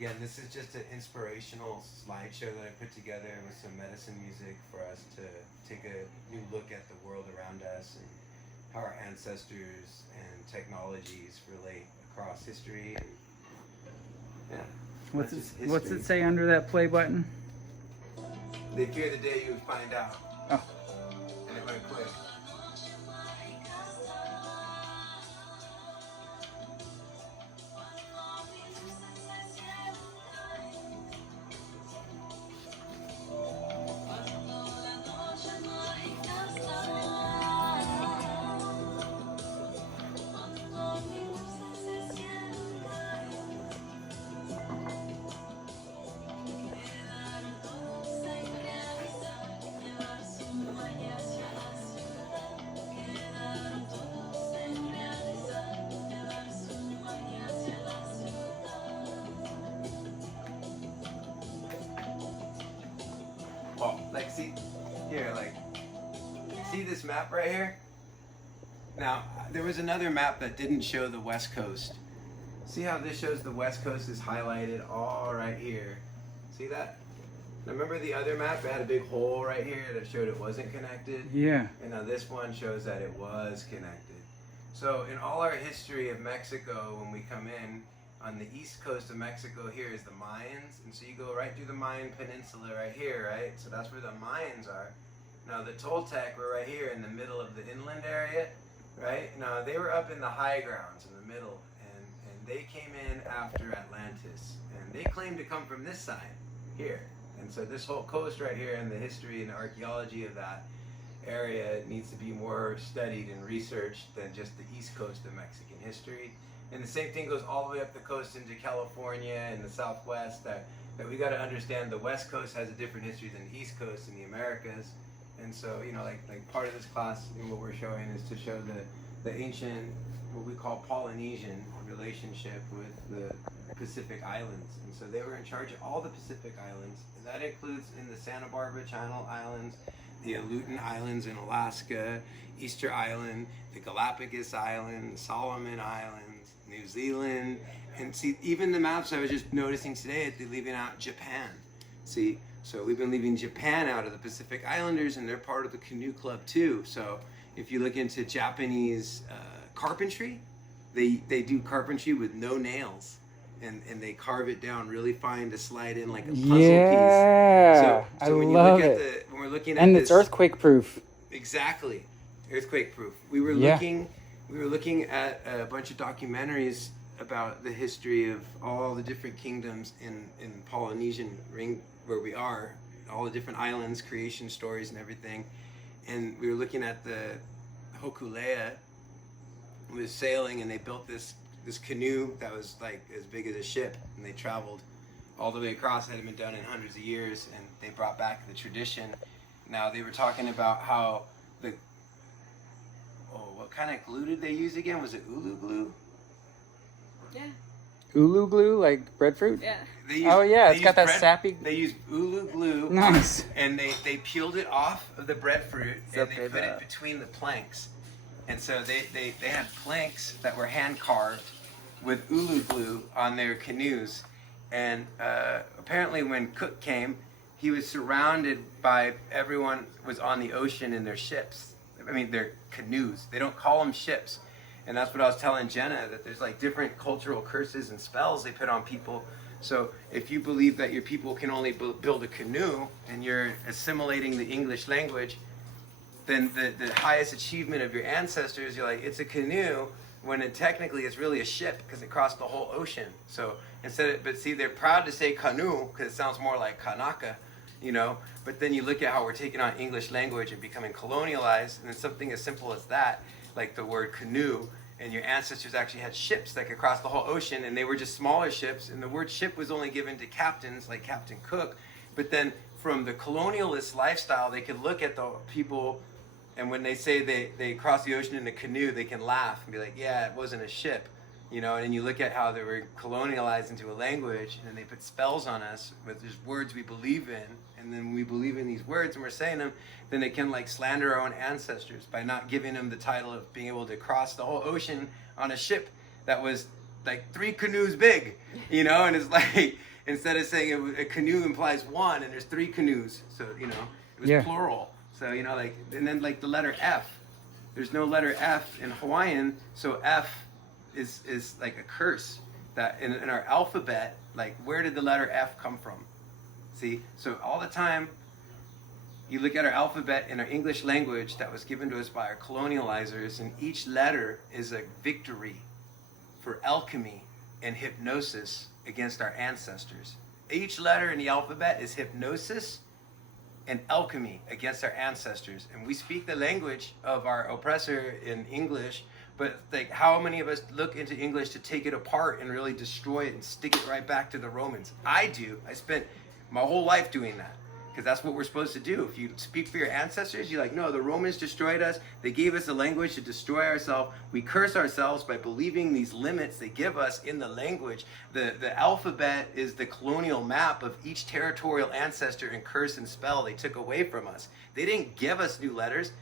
again, this is just an inspirational slideshow that I put together with some medicine music for us to take a new look at the world around us and how our ancestors and technologies relate across history. And, yeah. What's it say under that play button? They fear the day you would find out. Oh. And it went quick. Well, like, see this map right here? Now, there was another map that didn't show the West Coast. See how this shows the West Coast is highlighted all right here? See that? Now, remember the other map? It had a big hole right here that showed it wasn't connected? Yeah. And now this one shows that it was connected. So in all our history of Mexico, when we come in, on the east coast of Mexico here is the Mayans, and so you go right through the Mayan Peninsula right here, right? So that's where the Mayans are. Now the Toltec were right here in the middle of the inland area, right? Now they were up in the high grounds in the middle, and they came in after Atlantis, and they claimed to come from this side here. And so this whole coast right here and the history and archaeology of that area needs to be more studied and researched than just the east coast of Mexican history. And the same thing goes all the way up the coast into California and the Southwest, that we got to understand the West Coast has a different history than the East Coast in the Americas. And so, you know, like part of this class, what we're showing is to show the ancient, what we call Polynesian relationship with the Pacific Islands. And so they were in charge of all the Pacific Islands. And that includes in the Santa Barbara Channel Islands, the Aleutian Islands in Alaska, Easter Island, the Galapagos Islands, Solomon Islands, New Zealand, and see, even the maps I was just noticing today, they're leaving out Japan. See, so we've been leaving Japan out of the Pacific Islanders, and they're part of the Canoe Club too. So if you look into Japanese carpentry, they do carpentry with no nails, and they carve it down really fine to slide in like a puzzle piece. Yeah, So when I you love look at it. when we're looking at And this, it's earthquake proof. exactly, earthquake proof. We were looking at a bunch of documentaries about the history of all the different kingdoms in Polynesian ring where we are, all the different islands, creation stories and everything. And we were looking at the Hokulea was sailing, and they built this canoe that was like as big as a ship, and they traveled all the way across. It had been done in hundreds of years, and they brought back the tradition. Now they were talking about how what kind of glue did they use again? Was it ulu glue? Yeah. Ulu glue, like breadfruit? Yeah. It's got that sappy. They used ulu glue. Nice. And they peeled it off of the breadfruit, and they put it that. between the planks. And so they had planks that were hand carved with ulu glue on their canoes. And apparently when Cook came, he was surrounded by everyone was on the ocean in their ships. I mean, their canoes. They don't call them ships. And that's what I was telling Jenna, that there's like different cultural curses and spells they put on people. So if you believe that your people can only build a canoe and you're assimilating the English language, then the highest achievement of your ancestors, you're like, it's a canoe, when technically it's really a ship because it crossed the whole ocean. So but see, they're proud to say canoe because it sounds more like Kanaka, you know. But then you look at how we're taking on English language and becoming colonialized, and it's something as simple as that, like the word canoe, and your ancestors actually had ships that could cross the whole ocean, and they were just smaller ships, and the word ship was only given to captains like Captain Cook. But then from the colonialist lifestyle, they could look at the people, and when they say they cross the ocean in a canoe, they can laugh and be like, yeah, it wasn't a ship. You know, and you look at how they were colonialized into a language, and then they put spells on us with just words we believe in, and then we believe in these words and we're saying them, then they can like slander our own ancestors by not giving them the title of being able to cross the whole ocean on a ship that was like 3 canoes big, you know. And it's like, instead of saying a canoe implies one and there's 3 canoes. So, you know, it was Yeah. plural. So, you know, like, and then like the letter F. There's no letter F in Hawaiian, so F is like a curse. That in our alphabet, like, where did the letter F come from? See? So all the time, you look at our alphabet in our English language that was given to us by our colonializers, and each letter is a victory for alchemy and hypnosis against our ancestors. Each letter in the alphabet is hypnosis and alchemy against our ancestors. And we speak the language of our oppressor in English, but like, how many of us look into English to take it apart and really destroy it and stick it right back to the Romans? I do. I spent my whole life doing that. Because that's what we're supposed to do. If you speak for your ancestors, you're like, no, the Romans destroyed us. They gave us a language to destroy ourselves. We curse ourselves by believing these limits they give us in the language. The alphabet is the colonial map of each territorial ancestor and curse and spell they took away from us. They didn't give us new letters.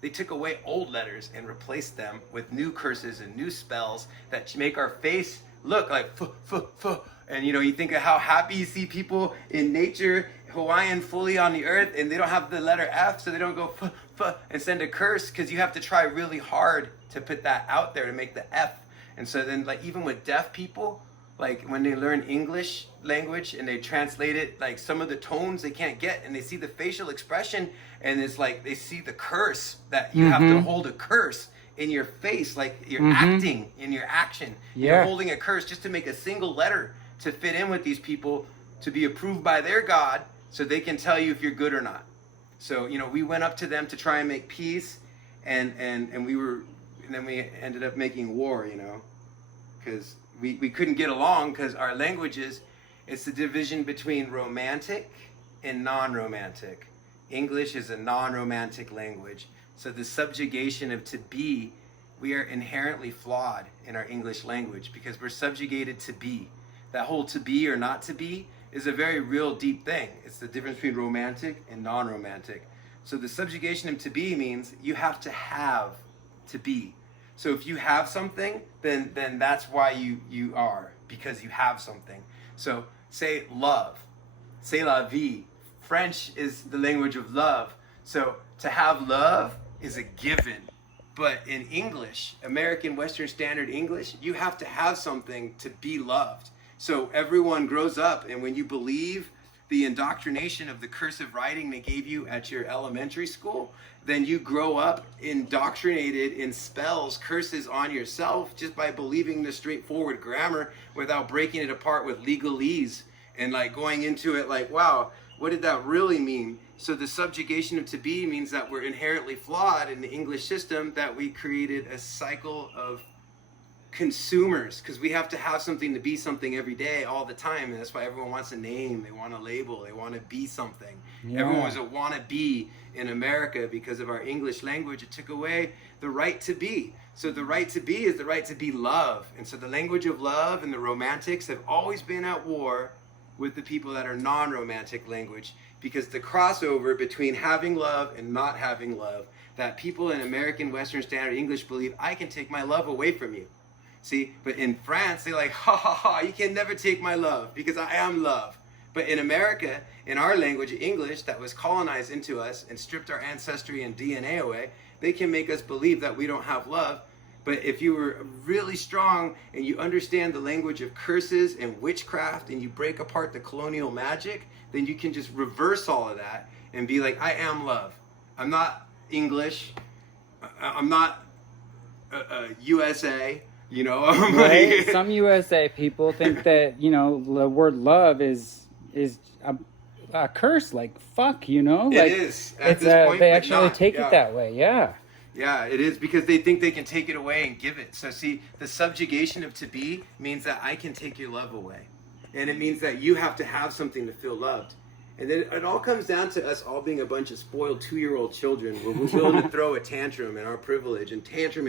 They took away old letters and replaced them with new curses and new spells that make our face look like f. And you know, you think of how happy you see people in nature, Hawaiian fully on the earth, and they don't have the letter F, so they don't go f and send a curse, because you have to try really hard to put that out there to make the F. And so then, like, even with deaf people, like when they learn English language and they translate it, like some of the tones they can't get, and they see the facial expression, and it's like they see the curse, that you have to hold a curse in your face, like you're acting in your action. Yeah. You're holding a curse just to make a single letter to fit in with these people, to be approved by their God, so they can tell you if you're good or not. So, you know, we went up to them to try and make peace, and then we ended up making war, you know, because we couldn't get along, because our languages, it's the division between romantic and non-romantic. English is a non-romantic language. So the subjugation of to be, we are inherently flawed in our English language, because we're subjugated to be. That whole to be or not to be is a very real deep thing. It's the difference between romantic and non-romantic. So the subjugation of to be means you have to have to be. So if you have something, then that's why you are, because you have something. So say love, c'est la vie. French is the language of love. So to have love is a given. But in English, American Western Standard English, you have to have something to be loved. So everyone grows up, and when you believe the indoctrination of the cursive writing they gave you at your elementary school, then you grow up indoctrinated in spells, curses on yourself, just by believing the straightforward grammar without breaking it apart with legalese and like going into it like, wow, what did that really mean? So the subjugation of to be means that we're inherently flawed in the English system, that we created a cycle of consumers, because we have to have something to be something every day, all the time. And that's why everyone wants a name, they want a label, they want to be something. Yeah. Everyone was a wanna-be in America because of our English language. It took away the right to be. So the right to be is the right to be love. And so the language of love and the romantics have always been at war with the people that are non-romantic language, because the crossover between having love and not having love, that people in American Western Standard English believe, I can take my love away from you. See, but in France, they're like, ha ha ha, you can never take my love, because I am love. But in America, in our language, English, that was colonized into us and stripped our ancestry and DNA away, they can make us believe that we don't have love. But if you were really strong and you understand the language of curses and witchcraft, and you break apart the colonial magic, then you can just reverse all of that and be like, I am love. I'm not English. I'm not USA. You know, Right? Some USA people think that, you know, the word love is a curse, like fuck, you know? Like, it is. It's they actually take it that way, yeah. Yeah, it is, because they think they can take it away and give it. So see, the subjugation of to be means that I can take your love away. And it means that you have to have something to feel loved. And then it all comes down to us all being a bunch of spoiled 2-year-old children, where we're willing to throw a tantrum in our privilege, and tantrum,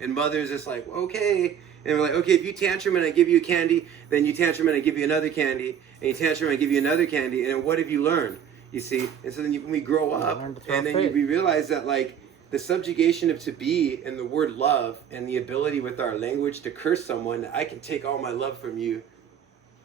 and mother's just like, okay. And we're like, okay, if you tantrum and I give you a candy, then you tantrum and I give you another candy, and you tantrum and I give you another candy, and then what have you learned? You see? And so then when we grow up, and then we realize that, like, the subjugation of to be and the word love and the ability with our language to curse someone, I can take all my love from you,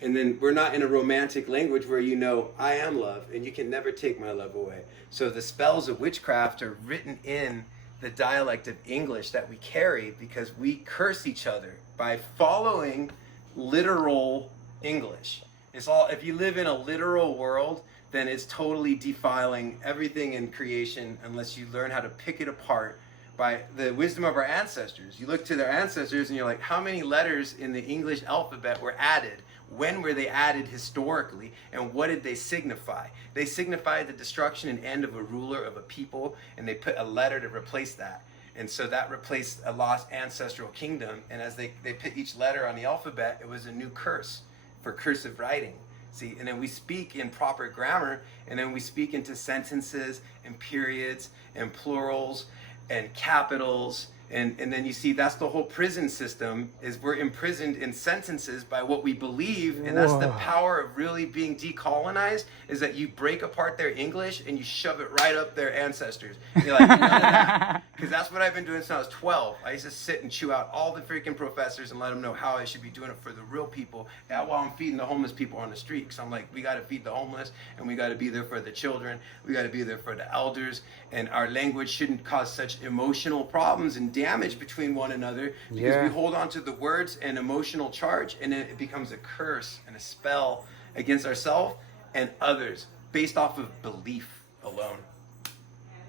And then we're not in a romantic language where you know, I am love and you can never take my love away. So the spells of witchcraft are written in the dialect of English that we carry because we curse each other by following literal English. It's all, if you live in a literal world, then it's totally defiling everything in creation unless you learn how to pick it apart by the wisdom of our ancestors. You look to their ancestors and you're like, how many letters in the English alphabet were added? When were they added historically? And what did they signify? They signified the destruction and end of a ruler of a people, and they put a letter to replace that. And so that replaced a lost ancestral kingdom. And as they put each letter on the alphabet, it was a new curse for cursive writing. See, and then we speak in proper grammar, and then we speak into sentences and periods and plurals and capitals. And then you see that's the whole prison system, is we're imprisoned in sentences by what we believe. And that's the power of really being decolonized, is that you break apart their English and you shove it right up their ancestors. And you're like, none of that. Because that's what I've been doing since I was 12. I used to sit and chew out all the freaking professors and let them know how I should be doing it for the real people. And while I'm feeding the homeless people on the street. Because I'm like, we got to feed the homeless, and we got to be there for the children. We got to be there for the elders. And our language shouldn't cause such emotional problems and damage between one another, because we hold on to the words and emotional charge, and then it becomes a curse and a spell against ourselves and others based off of belief alone.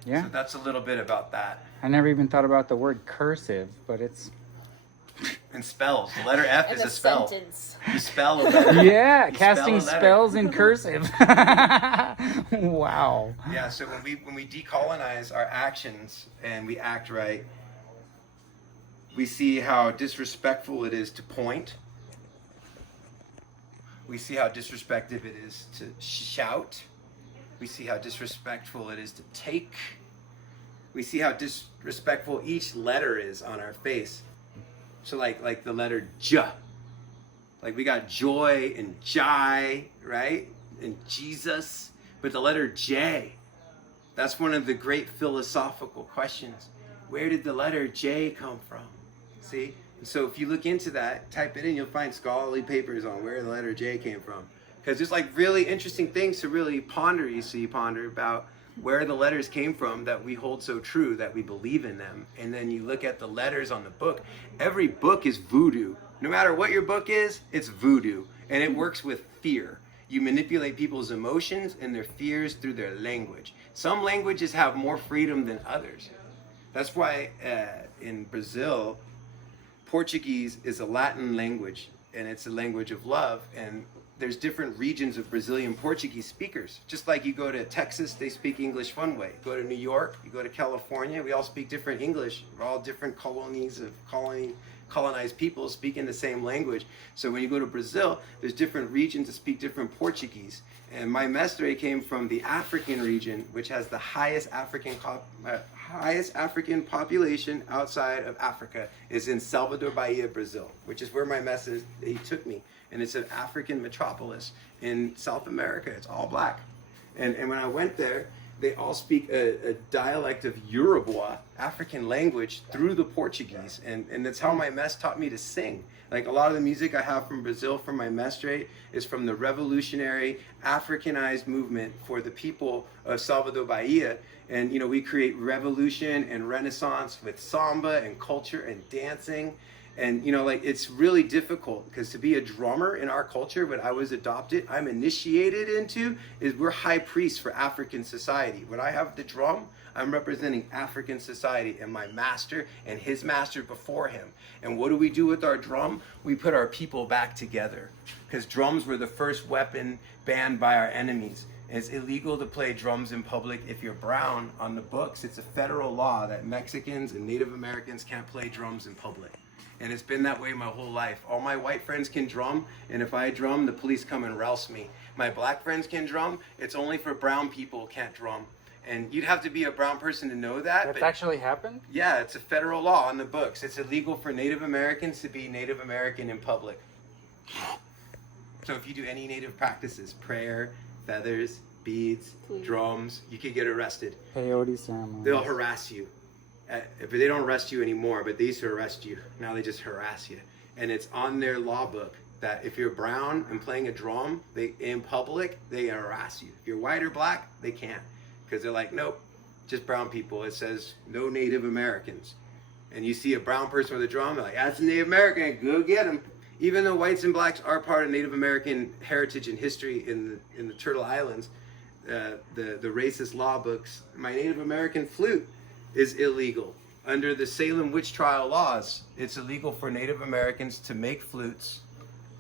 Yeah. So that's a little bit about that. I never even thought about the word cursive, but it's... And spells. The letter F is a spell. Sentence. You spell a letter. Yeah, You casting spell a letter. spells in cursive. Wow. Yeah, so when we decolonize our actions and we act right, we see how disrespectful it is to point. We see how disrespectful it is to shout. We see how disrespectful it is to take. We see how disrespectful each letter is on our face. So like the letter J. Like we got joy and Jai, right? And Jesus. But the letter J, that's one of the great philosophical questions. Where did the letter J come from? See? So if you look into that, type it in, you'll find scholarly papers on where the letter J came from. Because there's like really interesting things to really ponder, ponder about where the letters came from that we hold so true, that we believe in them. And then you look at the letters on the book. Every book is voodoo. No matter what your book is, it's voodoo. And it works with fear. You manipulate people's emotions and their fears through their language. Some languages have more freedom than others. That's why in Brazil, Portuguese is a Latin language, and it's a language of love. And there's different regions of Brazilian Portuguese speakers. Just like you go to Texas, they speak English one way. You go to New York, you go to California, we all speak different English. We're all different colonized people speaking the same language. So when you go to Brazil, there's different regions that speak different Portuguese. And my mestre came from the African region, which has the highest African population outside of Africa, is in Salvador Bahia, Brazil, which is where my mestre, he took me. And it's an African metropolis in South America. It's all black. And when I went there, they all speak a dialect of Yoruba, African language, through the Portuguese. And that's how my mess taught me to sing. Like a lot of the music I have from Brazil, from my mestre, is from the revolutionary Africanized movement for the people of Salvador Bahia. And, you know, we create revolution and renaissance with samba and culture and dancing. And, you know, like, it's really difficult because to be a drummer in our culture, when I was adopted, I'm initiated into, is we're high priests for African society. When I have the drum, I'm representing African society and my master and his master before him. And what do we do with our drum? We put our people back together, because drums were the first weapon banned by our enemies. And it's illegal to play drums in public if you're brown. On the books, it's a federal law that Mexicans and Native Americans can't play drums in public. And it's been that way my whole life. All my white friends can drum, and if I drum, the police come and rouse me. My black friends can drum. It's only for brown people can't drum. And you'd have to be a brown person to know that. That's but actually happened? yeah, it's a federal law on the books. It's illegal for Native Americans to be Native American in public. So if you do any Native practices, prayer, feathers, beads, drums, you could get arrested. Peyote ceremony. They'll harass you. But they don't arrest you anymore, but they used to arrest you. Now they just harass you. And it's on their law book that if you're brown and playing a drum, they in public they harass you. If you're white or black, they can't, because they're like, nope, just brown people. It says no Native Americans. And you see a brown person with a drum, they're like, that's a Native American, go get him. Even though whites and blacks are part of Native American heritage and history in the Turtle Islands, the racist law books, my Native American flute is illegal. Under the Salem witch trial laws, it's illegal for Native Americans to make flutes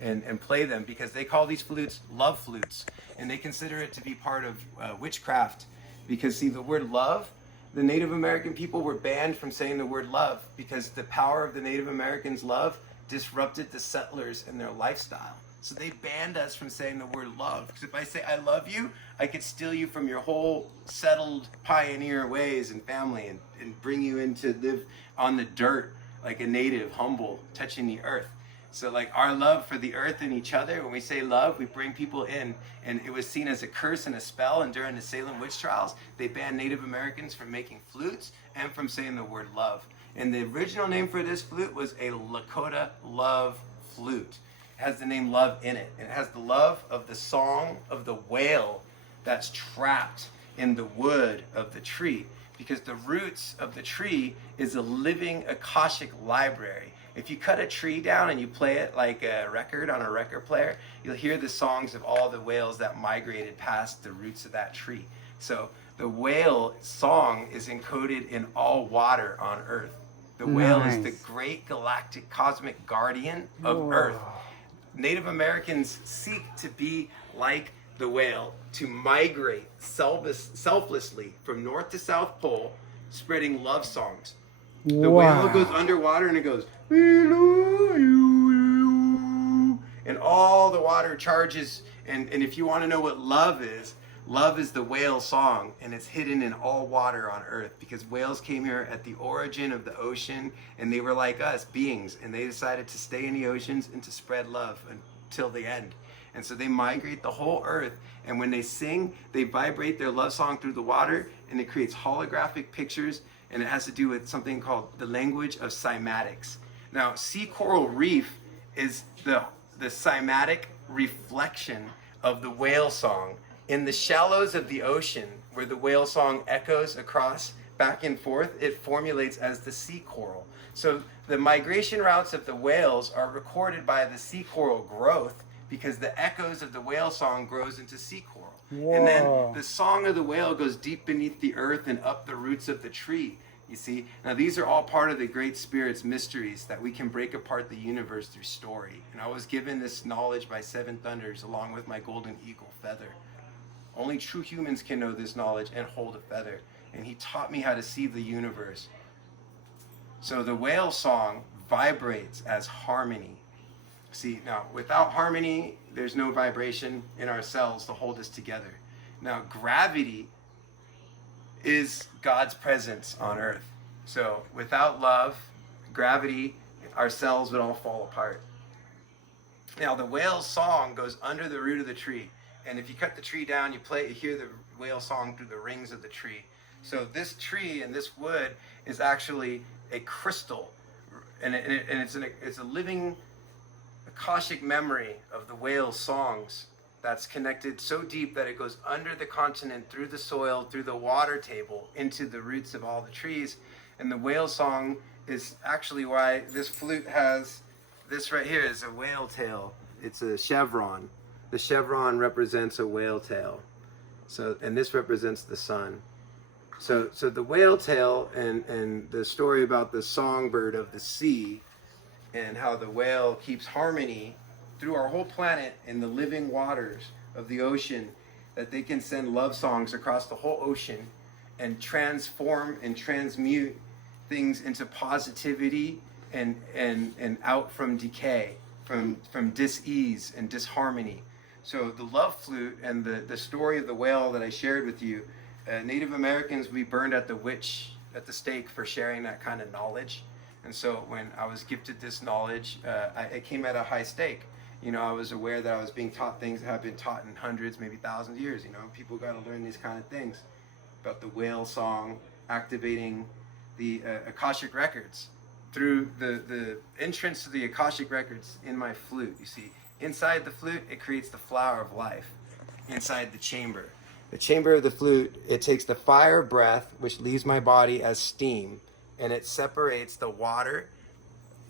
and play them, because they call these flutes love flutes, and they consider it to be part of witchcraft. Because see, the word love, the Native American people were banned from saying the word love because the power of the Native Americans' love disrupted the settlers and their lifestyle. So they banned us from saying the word love. Because if I say I love you, I could steal you from your whole settled pioneer ways and family and bring you in to live on the dirt like a native, humble, touching the earth. So like our love for the earth and each other, when we say love, we bring people in, and it was seen as a curse and a spell. And during the Salem witch trials, they banned Native Americans from making flutes and from saying the word love. And the original name for this flute was a Lakota love flute. It has the name love in it. And it has the love of the song of the whale that's trapped in the wood of the tree, because the roots of the tree is a living Akashic library. If you cut a tree down and you play it like a record on a record player, you'll hear the songs of all the whales that migrated past the roots of that tree. So the whale song is encoded in all water on Earth. The whale is the great galactic cosmic guardian of Earth. Native Americans seek to be like the whale, to migrate selflessly from North to South Pole, spreading love songs. The whale goes underwater and it goes, and all the water charges. And if you want to know what love is the whale song, and it's hidden in all water on Earth, because whales came here at the origin of the ocean, and they were like us, beings, and they decided to stay in the oceans and to spread love until the end. And so they migrate the whole Earth, and when they sing, they vibrate their love song through the water, and it creates holographic pictures, and it has to do with something called the language of cymatics. Now, sea coral reef is the cymatic reflection of the whale song. In the shallows of the ocean, where the whale song echoes across back and forth, it formulates as the sea coral. So the migration routes of the whales are recorded by the sea coral growth, because the echoes of the whale song grows into sea coral. And then the song of the whale goes deep beneath the earth and up the roots of the tree. You see? Now these are all part of the Great Spirit's mysteries, that we can break apart the universe through story. And I was given this knowledge by Seven Thunders along with my golden eagle feather. Only true humans can know this knowledge and hold a feather. And he taught me how to see the universe. So the whale song vibrates as harmony. See, now without harmony, there's no vibration in our cells to hold us together. Now gravity is God's presence on Earth. So without love, gravity, our cells would all fall apart. Now the whale's song goes under the root of the tree. And if you cut the tree down, you hear the whale song through the rings of the tree. So this tree and this wood is actually a crystal. And it's a living Akashic memory of the whale's songs that's connected so deep that it goes under the continent, through the soil, through the water table, into the roots of all the trees. And the whale song is actually why this flute has, this right here is a whale tail. It's a chevron. The chevron represents a whale tail. So, and this represents the sun. So the whale tail and the story about the songbird of the sea, and how the whale keeps harmony through our whole planet in the living waters of the ocean, that they can send love songs across the whole ocean and transform and transmute things into positivity and out from decay, from dis-ease and disharmony. So the love flute and the story of the whale that I shared with you, Native Americans, we burned at the stake for sharing that kind of knowledge. And so when I was gifted this knowledge, it came at a high stake. You know, I was aware that I was being taught things that have been taught in hundreds, maybe thousands of years. You know, people got to learn these kind of things about the whale song, activating the Akashic records through the entrance to the Akashic records in my flute. You see, inside the flute, it creates the flower of life inside the chamber. The chamber of the flute, it takes the fire breath, which leaves my body as steam, and it separates the water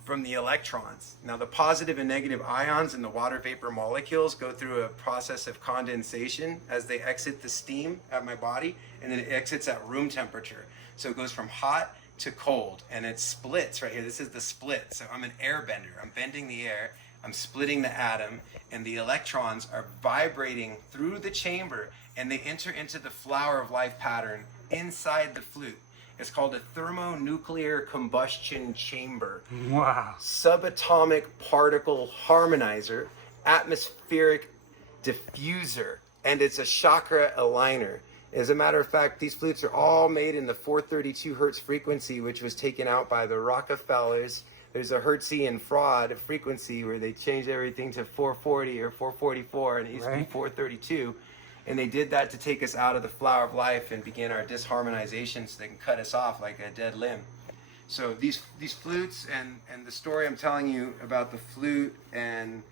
from the electrons. Now, the positive and negative ions in the water vapor molecules go through a process of condensation as they exit the steam at my body, and then it exits at room temperature. So it goes from hot to cold, and it splits right here. This is the split. So I'm an airbender. I'm bending the air. I'm splitting the atom, and the electrons are vibrating through the chamber, and they enter into the flower of life pattern inside the flute. It's called a thermonuclear combustion chamber. Wow. Subatomic particle harmonizer, atmospheric diffuser, and it's a chakra aligner. As a matter of fact, these flutes are all made in the 432 hertz frequency, which was taken out by the Rockefellers. There's a Hertzian fraud frequency where they changed everything to 440 or 444, and it used to be 432. And they did that to take us out of the flower of life and begin our disharmonization so they can cut us off like a dead limb. So these flutes and the story I'm telling you about the flute, and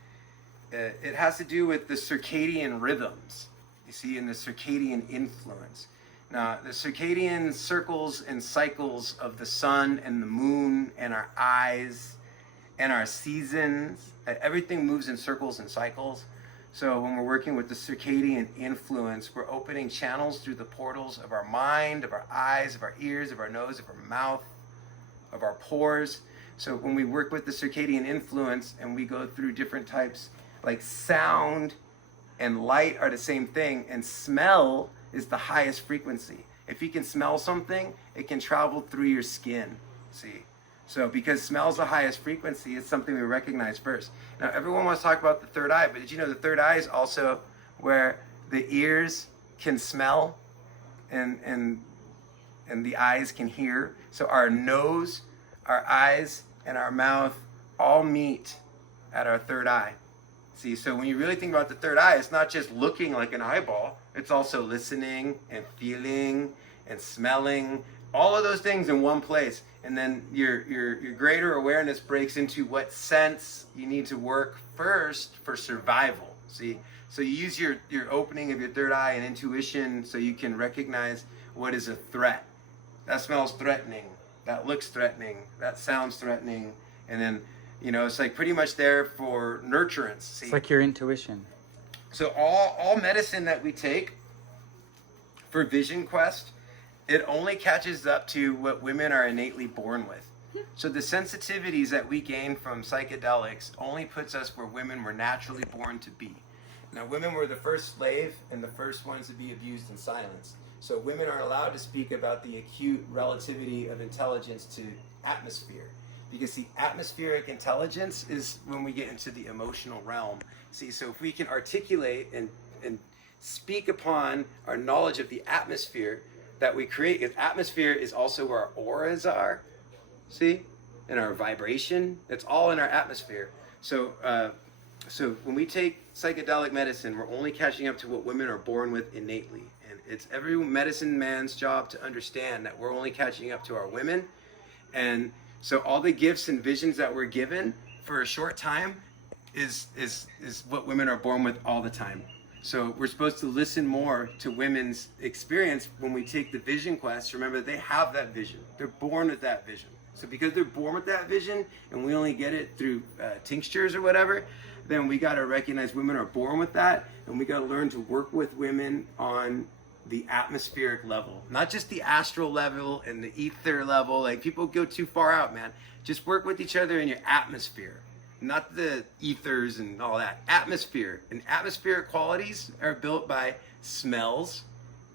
it has to do with the circadian rhythms, you see, and the circadian influence. Now, the circadian circles and cycles of the sun and the moon and our eyes and our seasons, everything moves in circles and cycles. So when we're working with the circadian influence, we're opening channels through the portals of our mind, of our eyes, of our ears, of our nose, of our mouth, of our pores. So when we work with the circadian influence and we go through different types, like sound and light are the same thing, and smell is the highest frequency. If you can smell something, it can travel through your skin, see? So because smell's the highest frequency, it's something we recognize first. Now, everyone wants to talk about the third eye, but did you know the third eye is also where the ears can smell and the eyes can hear? So our nose, our eyes, and our mouth all meet at our third eye. See, so when you really think about the third eye, it's not just looking like an eyeball, it's also listening and feeling and smelling, all of those things in one place. And then your greater awareness breaks into what sense you need to work first for survival. See, so you use your opening of your third eye and intuition so you can recognize what is a threat. That smells threatening. That looks threatening. That sounds threatening. And then, you know, it's like pretty much there for nurturance. See? It's like your intuition. So all medicine that we take for Vision Quest, it only catches up to what women are innately born with. So the sensitivities that we gain from psychedelics only puts us where women were naturally born to be. Now, women were the first slave and the first ones to be abused in silence. So women are allowed to speak about the acute relativity of intelligence to atmosphere. Because the atmospheric intelligence is when we get into the emotional realm. See, so if we can articulate and speak upon our knowledge of the atmosphere that we create, if atmosphere is also where our auras are, see, and our vibration, it's all in our atmosphere. So when we take psychedelic medicine, we're only catching up to what women are born with innately. And it's every medicine man's job to understand that we're only catching up to our women. And so all the gifts and visions that we're given for a short time is what women are born with all the time. So we're supposed to listen more to women's experience when we take the Vision Quest. Remember, they have that vision. They're born with that vision. So because they're born with that vision and we only get it through tinctures or whatever, then we got to recognize women are born with that, and we got to learn to work with women on the atmospheric level, not just the astral level and the ether level. Like, people go too far out, man. Just work with each other in your atmosphere, not the ethers and all that. Atmosphere. And atmospheric qualities are built by smells,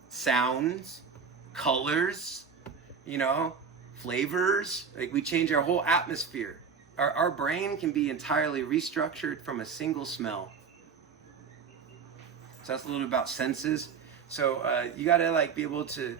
sounds, colors, you know, flavors. Like, we change our whole atmosphere. Our brain can be entirely restructured from a single smell. So that's a little bit about senses. So you gotta like be able to,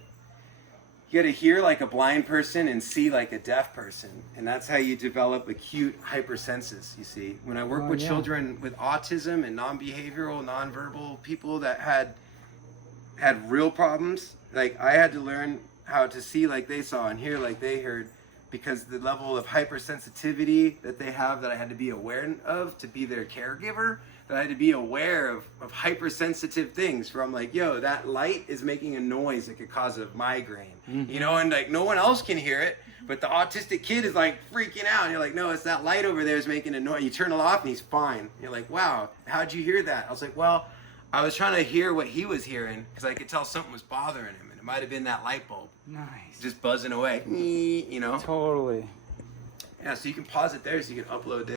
you gotta hear like a blind person and see like a deaf person. And that's how you develop acute hypersenses, you see. When I work with children with autism and non-behavioral, non-verbal people that had real problems, like I had to learn how to see like they saw and hear like they heard, because the level of hypersensitivity that they have that I had to be aware of to be their caregiver But I had to be aware of hypersensitive things from like, yo, that light is making a noise that could cause a migraine. You know, and like no one else can hear it, but the autistic kid is like freaking out. And you're like, no, it's that light over there is making a noise. You turn it off and he's fine. You're like, wow, how'd you hear that? I was like, well, I was trying to hear what he was hearing because I could tell something was bothering him. And it might have been that light bulb Nice. just buzzing away, you know? Totally. Yeah, so you can pause it there so you can upload this.